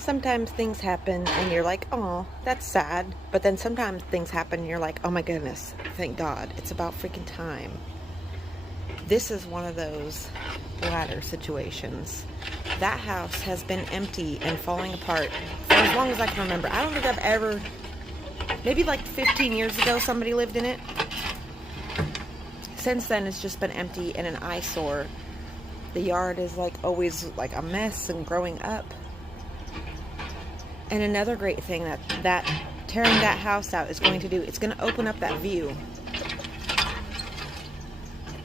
Sometimes things happen and you're like, oh, that's sad. But then sometimes things happen and you're like, oh my goodness, thank God. It's about freaking time. This is one of those latter situations. That house has been empty and falling apart for as long as I can remember. I don't think I've ever, maybe like 15 years ago somebody lived in it. Since then it's just been empty and an eyesore. The yard is like always like a mess and growing up. And another great thing that tearing that house out is going to do, it's going to open up that view.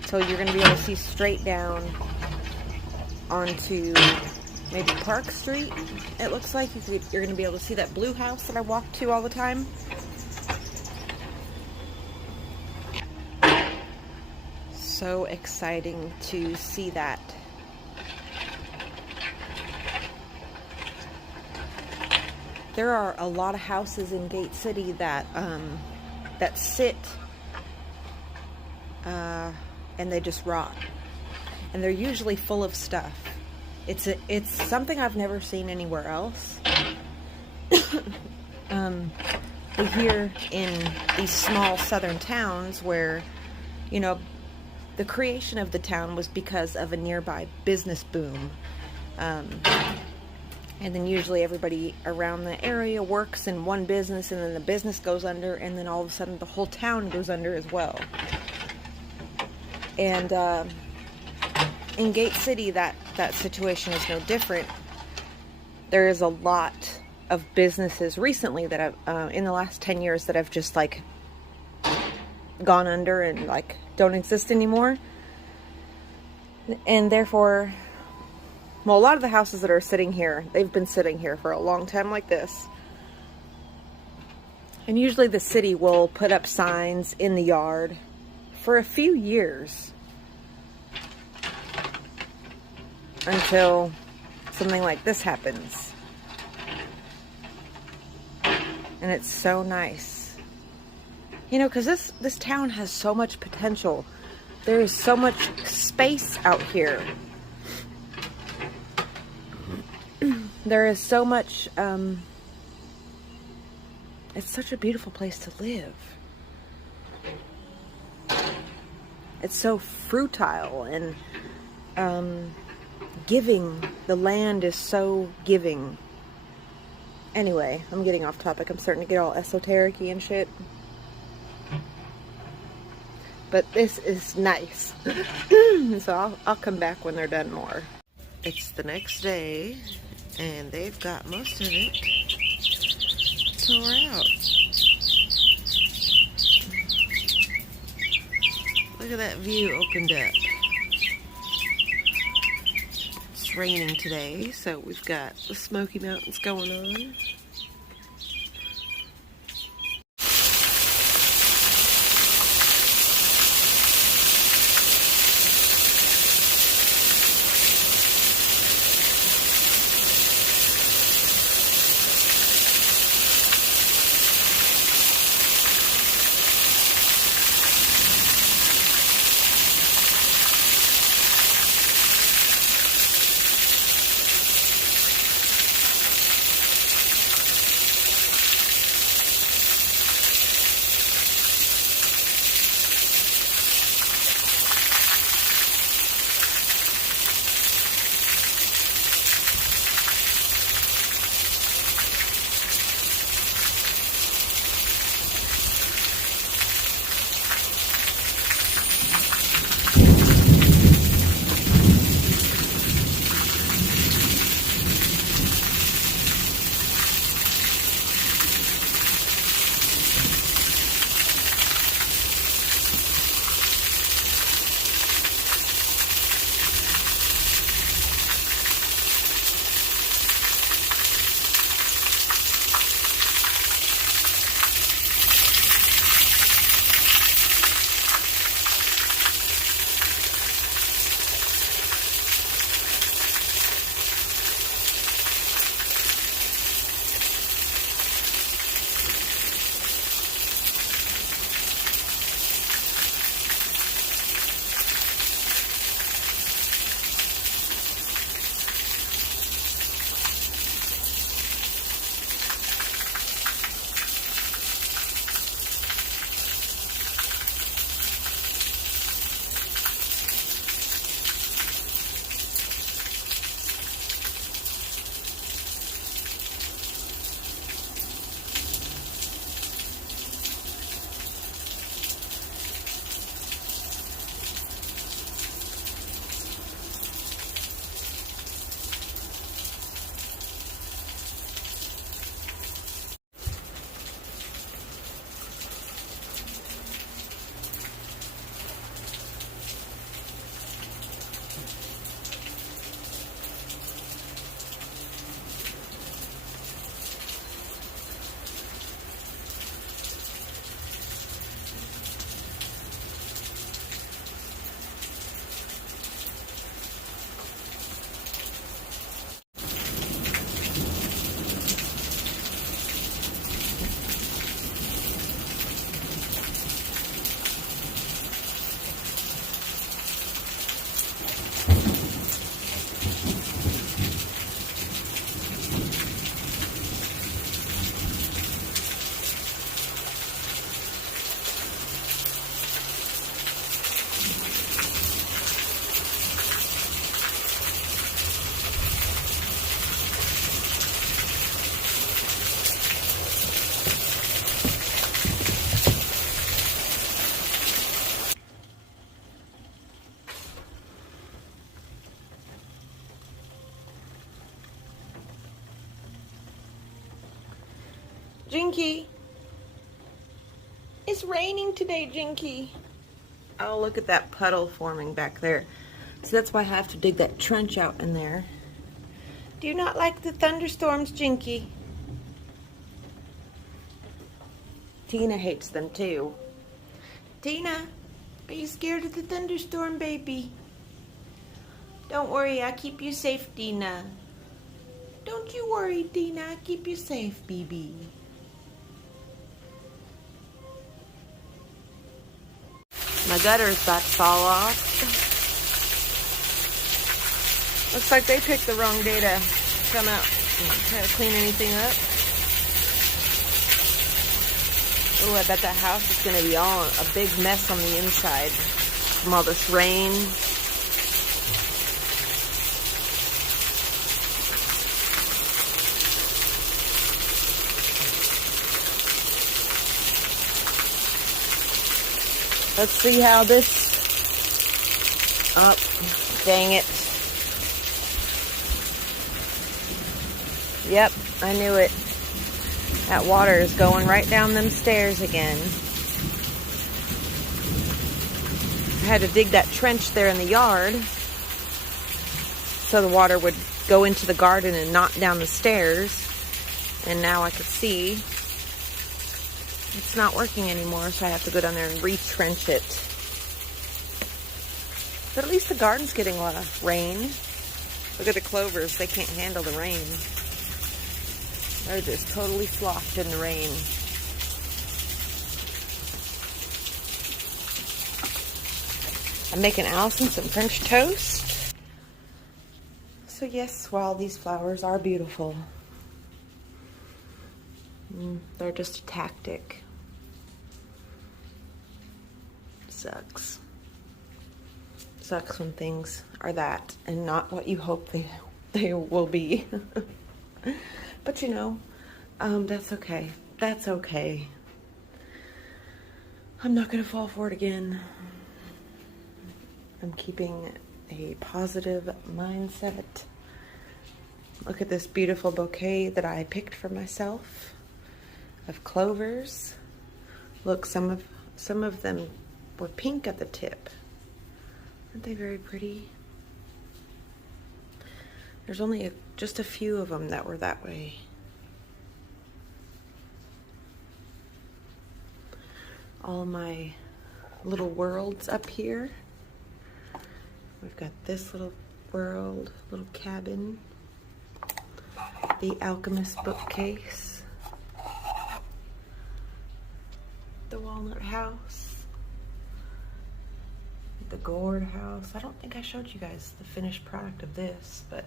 So you're going to be able to see straight down onto maybe Park Street. It looks like you're going to be able to see that blue house that I walk to all the time. So exciting to see that. There are a lot of houses in Gate City that sit and they just rot, and they're usually full of stuff. It's something I've never seen anywhere else. We hear in these small southern towns where, you know, the creation of the town was because of a nearby business boom. And then usually everybody around the area works in one business, and then the business goes under, and then all of a sudden the whole town goes under as well. And in Gate City, that situation is no different. There is a lot of businesses recently that I've, in the last 10 years, that have just like gone under and like don't exist anymore. And therefore, well, a lot of the houses that are sitting here, they've been sitting here for a long time like this. And usually the city will put up signs in the yard for a few years until something like this happens. And it's so nice. You know, because this town has so much potential. There is so much space out here. There is so much, it's such a beautiful place to live. It's so fruitile and giving. The land is so giving. Anyway, I'm getting off topic. I'm starting to get all esoteric-y and shit. But this is nice. So I'll come back when they're done more. It's the next day, and they've got most of it tore out. Look at that view opened up. It's raining today, so we've got the Smoky Mountains going on. Jinky. It's raining today, Jinky. Oh, look at that puddle forming back there. So that's why I have to dig that trench out in there. Do you not like the thunderstorms, Jinky? Tina hates them too. Tina, are you scared of the thunderstorm, baby? Don't worry, I'll keep you safe, Tina. Don't you worry, Tina, I'll keep you safe, baby. My gutter's about to fall off. Looks like they picked the wrong day to come out and try to clean anything up. Oh, I bet that house is going to be all a big mess on the inside from all this rain. Let's see how this... Oh, dang it. Yep, I knew it. That water is going right down them stairs again. I had to dig that trench there in the yard so the water would go into the garden and not down the stairs. And now I could see it's not working anymore, so I have to go down there and retrench it. But at least the garden's getting a lot of rain. Look at the clovers, they can't handle the rain. They're just totally sloshed in the rain. I'm making Allison some French toast. So yes, while these flowers are beautiful, they're just a tactic. Sucks. Sucks when things are that and not what you hope they will be. But you know, that's okay. That's okay. I'm not gonna fall for it again. I'm keeping a positive mindset. Look at this beautiful bouquet that I picked for myself of clovers. Look, some of them were pink at the tip. Aren't they very pretty? There's only just a few of them that were that way. All my little worlds up here. We've got this little world, little cabin, the alchemist bookcase, the walnut house, the gourd house. I don't think I showed you guys the finished product of this, but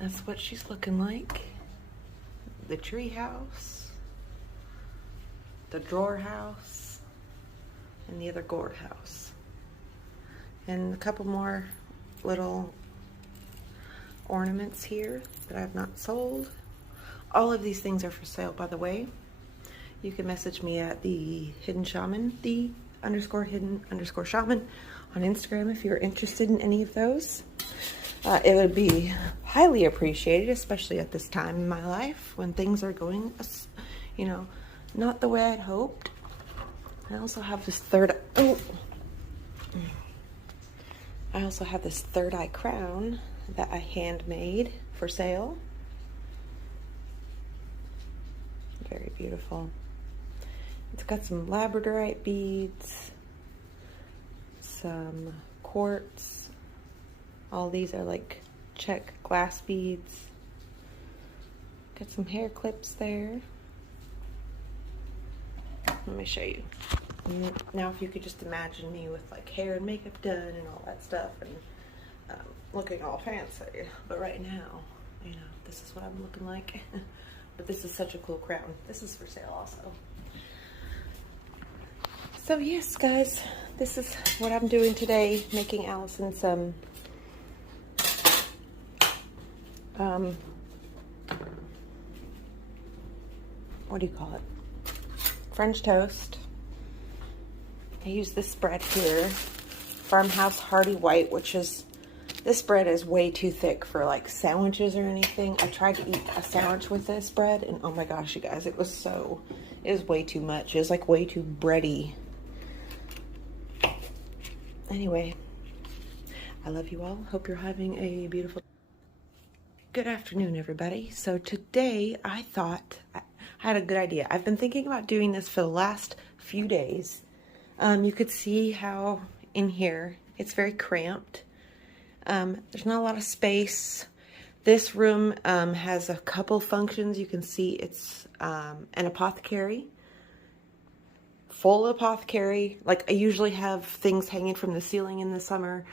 that's what she's looking like. The tree house, the drawer house, and the other gourd house. And a couple more little ornaments here that I've not sold. All of these things are for sale, by the way. You can message me at the Hidden Shaman, _hidden_shaman on Instagram if you're interested in any of those. It would be highly appreciated, especially at this time in my life when things are going, you know, not the way I'd hoped. I also have this third eye crown that I handmade for sale. Very beautiful. It's got some labradorite beads, some quartz. All these are like check glass beads. Got some hair clips there. Let me show you. Now if you could just imagine me with like hair and makeup done and all that stuff and looking all fancy. But right now, you know, this is what I'm looking like. But this is such a cool crown. This is for sale also. So yes, guys, this is what I'm doing today, making Allison some what do you call it? French toast. I use this spread here, Farmhouse Hearty White, which is This bread is way too thick for like sandwiches or anything. I tried to eat a sandwich with this bread and oh my gosh, you guys, it was way too much. It was like way too bready. Anyway, I love you all. Hope you're having a beautiful good afternoon, everybody. So today I thought I had a good idea. I've been thinking about doing this for the last few days. You could see how in here it's very cramped. There's not a lot of space. This room has a couple functions. You can see it's an apothecary, full apothecary. Like I usually have things hanging from the ceiling in the summer.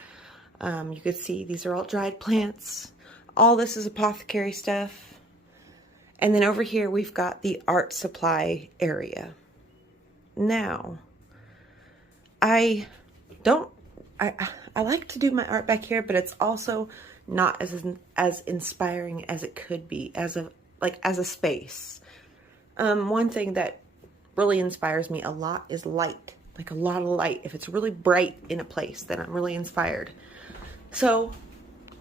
You could see these are all dried plants. All this is apothecary stuff. And then over here we've got the art supply area. Now, I like to do my art back here, but it's also not as inspiring as it could be as a space. One thing that really inspires me a lot is light, like a lot of light. If it's really bright in a place, then I'm really inspired. So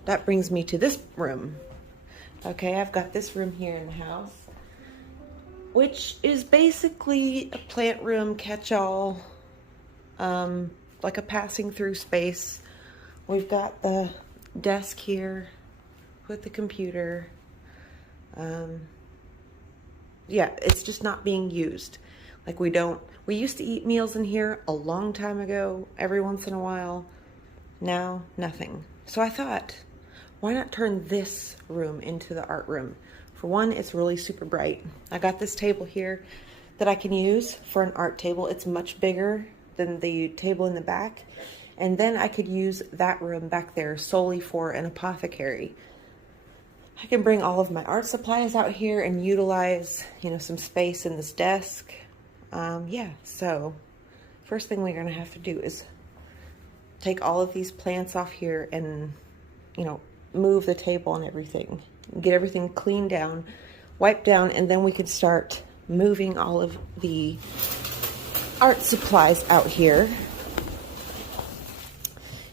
that brings me to this room. Okay, I've got this room here in the house, which is basically a plant room catch-all, like a passing through space. We've got the desk here with the computer. Yeah, it's just not being used. Like we used to eat meals in here a long time ago, every once in a while. Now, nothing. So I thought, why not turn this room into the art room? For one, it's really super bright. I got this table here that I can use for an art table. It's much bigger than the table in the back. And then I could use that room back there solely for an apothecary. I can bring all of my art supplies out here and utilize, some space in this desk. Yeah, so first thing we're gonna have to do is take all of these plants off here and, move the table and everything. Get everything cleaned down, wiped down, and then we could start moving all of the art supplies out here.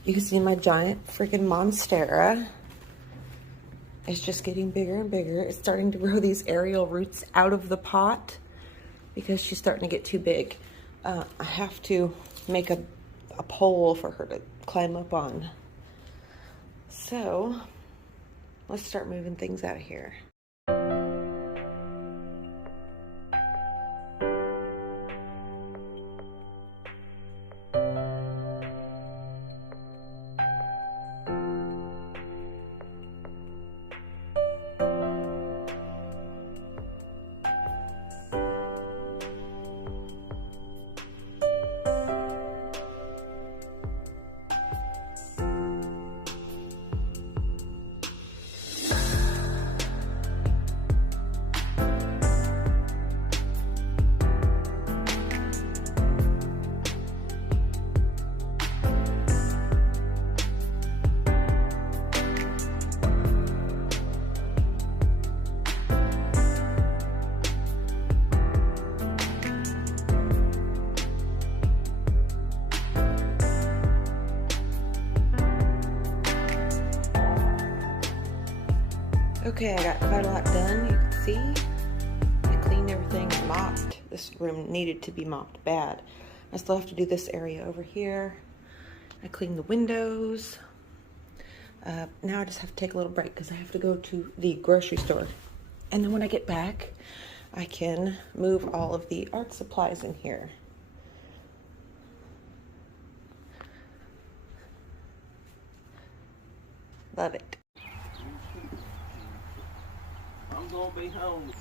You can see my giant freaking monstera. It's just getting bigger and bigger. It's starting to grow these aerial roots out of the pot because she's starting to get too big. I have to make a pole for her to climb up on. So let's start moving things out of here. Okay, I got quite a lot done, you can see. I cleaned everything, mopped. This room needed to be mopped bad. I still have to do this area over here. I cleaned the windows. Now I just have to take a little break because I have to go to the grocery store. And then when I get back, I can move all of the art supplies in here. Love it. I'm gonna be home.